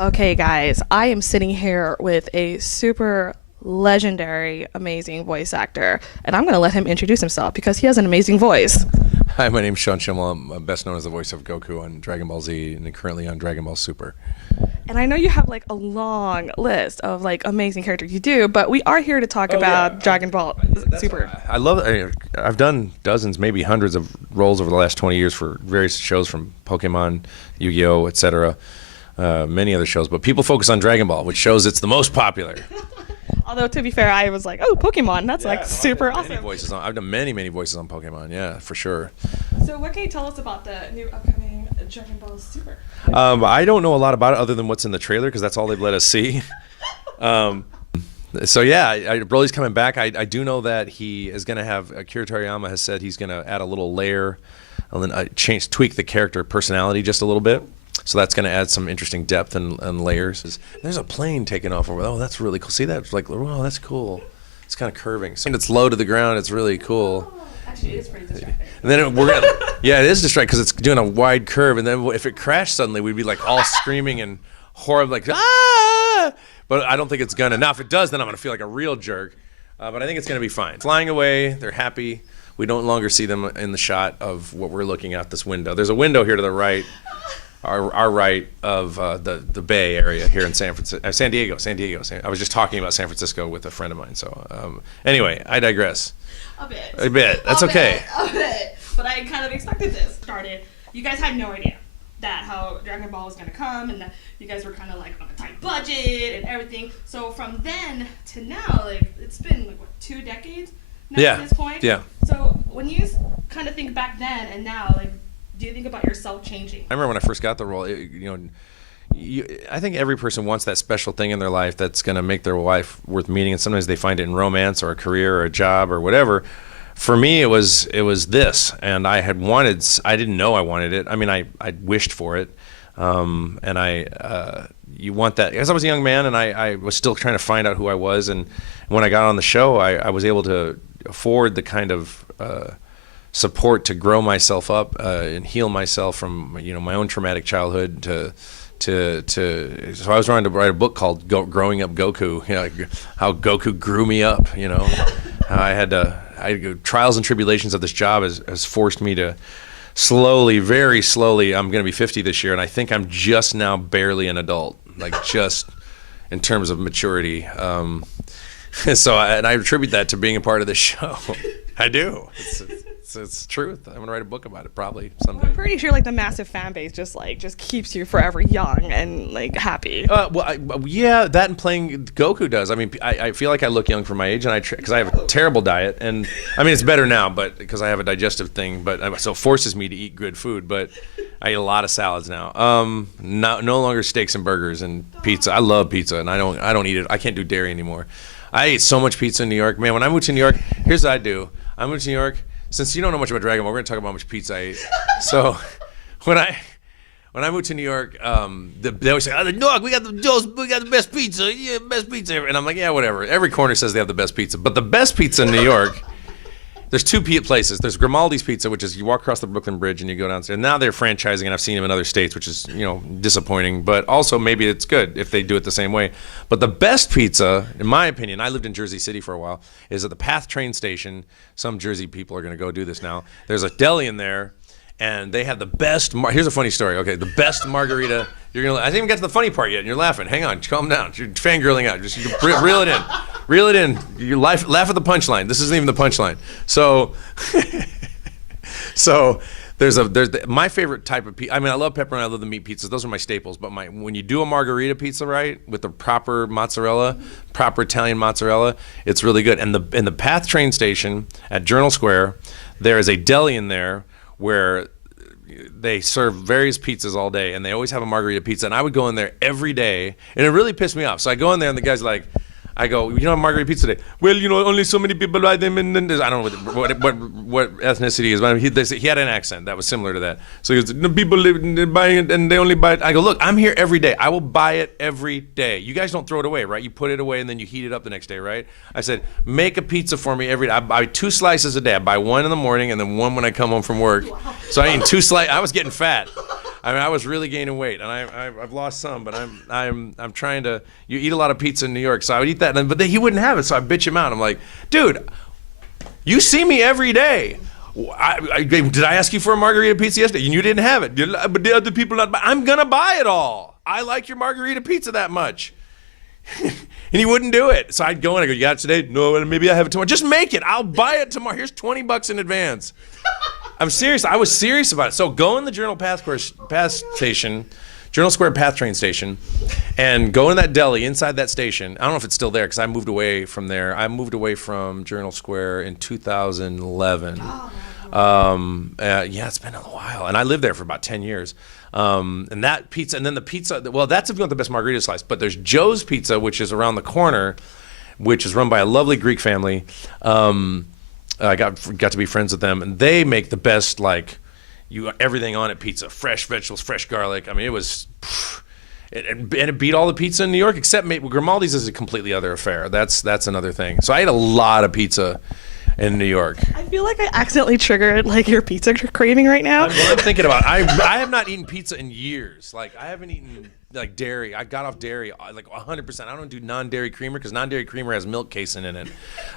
Okay, guys, I am sitting here with a super legendary, amazing voice actor, and I'm going to let him introduce himself because he has an amazing voice. Hi, my name's Sean Schemmel. I'm best known as the voice of Goku on Dragon Ball Z and currently on Dragonball Super. And I know you have like a long list of like amazing characters you do, but we are here to talk about Dragon Ball Super. I love it. I've done dozens, maybe hundreds of roles over the last 20 years for various shows from Pokemon, Yu-Gi-Oh, etc. Many other shows, but people focus on Dragon Ball, which shows it's the most popular. Although, to be fair, I was like, oh, Pokemon, that's like super awesome. I've done many voices on Pokemon, yeah, for sure. So what can you tell us about the new upcoming Dragon Ball Super? I don't know a lot about it other than what's in the trailer because that's all they've let us see. So yeah, Broly's coming back. I do know that he is going to have, Akira Toriyama has said he's going to add a little layer and then tweak the character personality just a little bit. So that's going to add some interesting depth and layers. There's a plane taking off over there. Oh, that's really cool. See that? It's like, oh, that's cool. It's kind of curving. So it's low to the ground. It's really cool. Actually, it is pretty distracting. And then yeah, it is distracting because it's doing a wide curve. And then if it crashed suddenly, we'd be like all screaming and horrible, like, ah! But I don't think it's gonna. Now, if it does, then I'm gonna feel like a real jerk. But I think it's gonna be fine. Flying away, they're happy. We don't longer see them in the shot of what we're looking at this window. There's a window here to the right. Our right of the Bay Area here in San Diego. I was just talking about San Francisco with a friend of mine. So anyway, I digress. A bit. That's okay. A bit. But I kind of expected this. You guys had no idea that how Dragon Ball was going to come, and that you guys were kind of like on a tight budget and everything. So from then to now, like it's been like what, 2 decades now at this point. Yeah. So when you kind of think back then and now, like, do you think about yourself changing? I remember when I first got the role, I think every person wants that special thing in their life that's going to make their life worth meeting, and sometimes they find it in romance or a career or a job or whatever. For me, it was this, and I didn't know I wanted it. I mean, I wished for it, and you want that. As I was a young man, and I was still trying to find out who I was, and when I got on the show, I was able to afford the kind of support to grow myself up and heal myself from my own traumatic childhood so I was trying to write a book called Growing Up Goku, how Goku grew me up, how I had trials and tribulations of this job has forced me to slowly, very slowly, I'm going to be 50 this year, and I think I'm just now barely an adult, like just in terms of maturity. So I attribute that to being a part of this show. I do. It's truth. I'm gonna write a book about it probably someday. Well, I'm pretty sure like the massive fan base just keeps you forever young and like happy. Yeah, that and playing Goku does. I mean, I feel like I look young for my age, and because I have a terrible diet, and I mean it's better now, but because I have a digestive thing, but so it forces me to eat good food. But I eat a lot of salads now. No longer steaks and burgers and pizza. I love pizza, and I don't eat it. I can't do dairy anymore. I ate so much pizza in New York, man. When I moved to New York, here's what I do. I moved to New York. Since you don't know much about Dragon Ball, we're gonna talk about how much pizza I ate. So, when I moved to New York, they always say, "Oh, New York, we got the best pizza, yeah, best pizza." And I'm like, yeah, whatever. Every corner says they have the best pizza, but the best pizza in New York, there's 2 places. There's Grimaldi's Pizza, which is you walk across the Brooklyn Bridge and you go downstairs. Now they're franchising, and I've seen them in other states, which is disappointing. But also maybe it's good if they do it the same way. But the best pizza, in my opinion, I lived in Jersey City for a while, is at the Path train station. Some Jersey people are going to go do this now. There's a deli in there, and they have the best. Here's a funny story. Okay, the best margarita. I didn't even get to the funny part yet, and you're laughing. Hang on, calm down. You're fangirling out. Just reel it in. Reel it in. You laugh at the punchline. This isn't even the punchline. So, there's my favorite type of pizza. I mean, I love pepperoni. I love the meat pizzas. Those are my staples. But when you do a margarita pizza right with the proper mozzarella, proper Italian mozzarella, it's really good. And in the Path train station at Journal Square, there is a deli in there where they serve various pizzas all day, and they always have a margarita pizza. And I would go in there every day, and it really pissed me off. So I go in there, and the guy's like, I go, margarita pizza today. Well, only so many people buy them, and then I don't know what ethnicity is, but he had an accent that was similar to that. So he goes, the people buying it, and they only buy it. I go, look, I'm here every day. I will buy it every day. You guys don't throw it away, right? You put it away, and then you heat it up the next day, right? I said, make a pizza for me every day. I buy 2 slices a day. I buy 1 in the morning, and then 1 when I come home from work. So I eat 2 slices. I was getting fat. I mean, I was really gaining weight, and I've lost some, but I'm trying to. You eat a lot of pizza in New York, so I would eat that, but he wouldn't have it, so I bitch him out. I'm like, dude, you see me every day. Did I ask you for a margarita pizza yesterday? And you didn't have it. But the other people not. I'm gonna buy it all. I like your margarita pizza that much. And he wouldn't do it. So I'd go and I go, you got it today? No, maybe I have it tomorrow. Just make it. I'll buy it tomorrow. Here's $20 in advance. I'm serious. I was serious about it. So go in the Journal Path Station, Journal Square Path train station, and go in that deli inside that station. I don't know if it's still there because I moved away from there. I moved away from Journal Square in 2011. Yeah, it's been a while. And I lived there for about 10 years. And that pizza, and then the pizza, well, that's if you want the best margarita slice, but there's Joe's Pizza, which is around the corner, which is run by a lovely Greek family. I got to be friends with them, and they make the best, like, everything on it pizza, fresh vegetables, fresh garlic. I mean, it was, and it beat all the pizza in New York, except Grimaldi's is a completely other affair. That's another thing. So I ate a lot of pizza in New York. I feel like I accidentally triggered like your pizza craving right now. I'm thinking about. I have not eaten pizza in years. Like I haven't eaten like dairy. I got off dairy like 100%. I don't do non-dairy creamer because non-dairy creamer has milk casein in it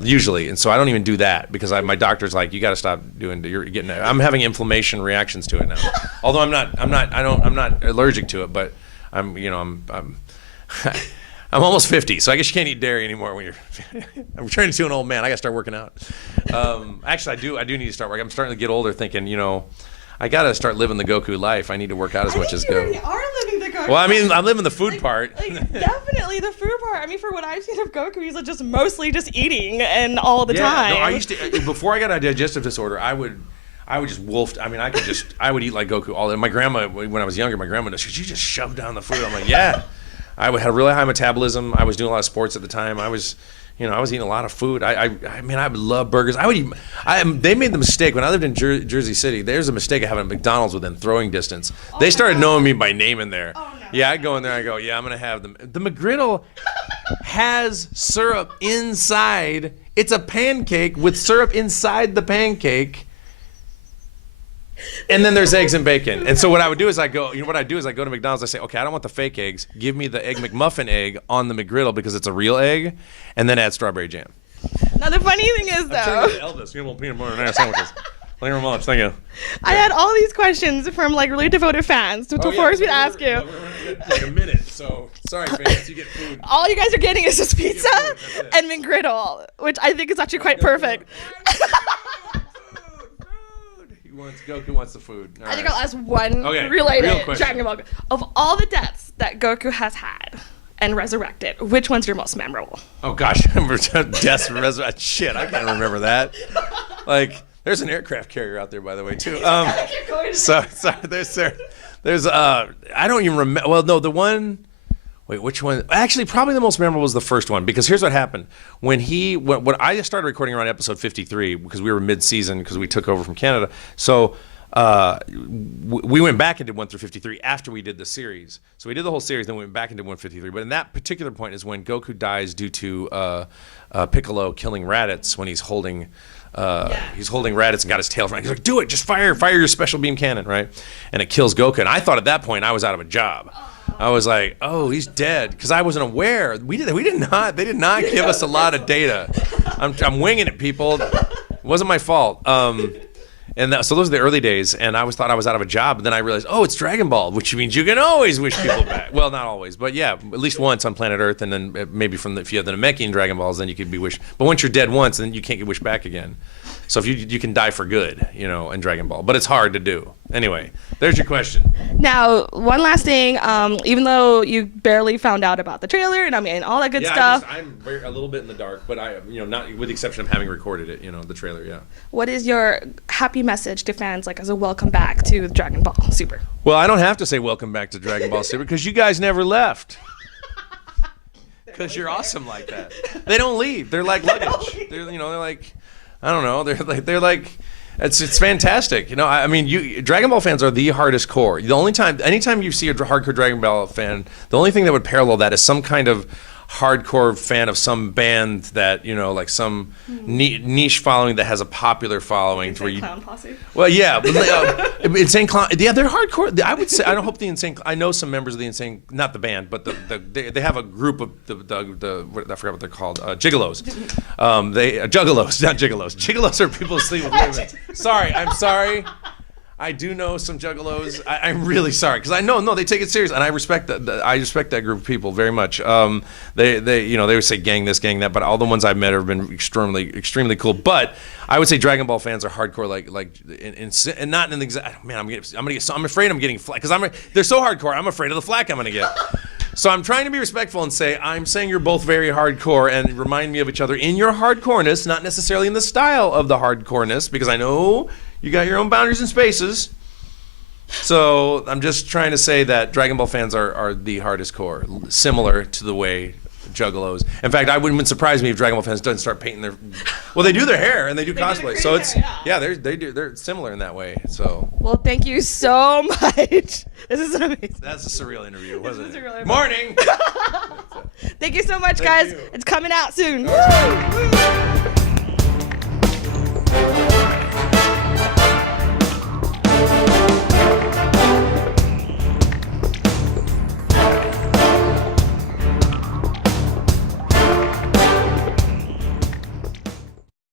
usually, and so I don't even do that because my doctor's like, you got to stop doing. You're getting. I'm having inflammation reactions to it now. Although I'm not allergic to it, but I'm I'm almost 50, so I guess you can't eat dairy anymore when you're. I'm turning into an old man. I got to start working out. Actually, I do need to start working. I'm starting to get older, thinking, I got to start living the Goku life. I need to work out as much as Goku. You are living the Goku. Well, I mean, I'm living the food part. Definitely the food part. I mean, for what I've seen of Goku, he's just mostly just eating and all the time. No, I used to before I got a digestive disorder. I would just wolf. I mean, I would eat like Goku all day. My grandma, when I was younger, she just shoved down the food. I'm like, yeah. I had a really high metabolism. I was doing a lot of sports at the time. I was eating a lot of food. I mean, I would love burgers. They made the mistake when I lived in Jersey City. There's a mistake of having a McDonald's within throwing distance. They started knowing me by name in there. Oh, no. Yeah, I'd go in there. I go, yeah, I'm gonna have them. The McGriddle has syrup inside. It's a pancake with syrup inside the pancake. And then there's eggs and bacon. And so what I would do is I go to McDonald's, I say, okay, I don't want the fake eggs. Give me the Egg McMuffin egg on the McGriddle because it's a real egg, and then add strawberry jam. Now the funny thing is though, Elvis, you want peanut butter and ham sandwiches. Thank you very much. Thank you. I had all these questions from like really devoted fans to force me to ask you. We're like a minute, so sorry fans, you get food. All you guys are getting is just pizza and McGriddle, which I think is actually quite perfect. Goku wants the food. I think I'll ask one related Dragon Ball. Of all the deaths that Goku has had and resurrected, which one's your most memorable? Oh gosh, death resurrection. Shit, I can't remember that. Like, there's an aircraft carrier out there, by the way, too. So there's I don't even remember. Well, no, the one. Wait, which one? Actually, probably the most memorable was the first one because here's what happened. When I started recording around episode 53 because we were mid-season because we took over from Canada. So we went back and did 1 through 53 after we did the series. So we did the whole series, then we went back and did 153. But in that particular point is when Goku dies due to Piccolo killing Raditz when he's holding Raditz and got his tail from it. He's like, do it, just fire your special beam cannon, right? And it kills Goku. And I thought at that point I was out of a job. I was like, oh, he's dead, because I wasn't aware. They did not give us a lot of data. I'm winging it, people. It wasn't my fault. So those are the early days, and I thought I was out of a job, and then I realized, oh, it's Dragon Ball, which means you can always wish people back. Well, not always, but yeah, at least once on planet Earth, and then maybe if you have the Namekian Dragon Balls, then you could be wished. But once you're dead once, then you can't get wished back again. So if you can die for good, in Dragon Ball, but it's hard to do. Anyway, there's your question. Now, one last thing. Even though you barely found out about the trailer and all that good stuff, I'm a little bit in the dark, but not with the exception of having recorded it. The trailer. Yeah. What is your happy message to fans, like as a welcome back to Dragon Ball Super? Well, I don't have to say welcome back to Dragon Ball Super because you guys never left. Because you're awesome like that. They don't leave. They're like luggage. They're like. I don't know. They're like, it's fantastic. Dragon Ball fans are the hardest core. Anytime you see a hardcore Dragon Ball fan, the only thing that would parallel that is some kind of hardcore fan of some band that, you know, like some niche following that has a popular following. Insane Clown Posse. Well, yeah, but, Insane Clown. Yeah, they're hardcore. I would say I don't hope the Insane. I know some members of the Insane, not the band, but they have a group of I forgot what they're called. Gigolos. Juggalos, not gigolos. Gigolos are people who sleep with women. Sorry, I'm sorry. I do know some juggalos. I'm really sorry because I know they take it serious, and I respect that. I respect that group of people very much. They you know, they would say gang this, gang that, but all the ones I've met have been extremely cool. But I would say Dragon Ball fans are hardcore, and not in the exact. Man, I'm afraid I'm getting flack because they're so hardcore. I'm afraid of the flack I'm gonna get. So I'm trying to be respectful and say I'm saying you're both very hardcore and remind me of each other in your hardcoreness, not necessarily in the style of the hardcoreness, because I know you got your own boundaries and spaces. So I'm just trying to say that Dragon Ball fans are the hardest core, similar to the way Juggalos. In fact, I wouldn't surprise me if Dragon Ball fans doesn't start painting their. Well, they do their hair and they do cosplay, so it's they're similar in that way. So. Well, thank you so much. This is amazing. That's a surreal interview, wasn't it? Surreal Morning. Thank you so much, guys. You. It's coming out soon. Woo!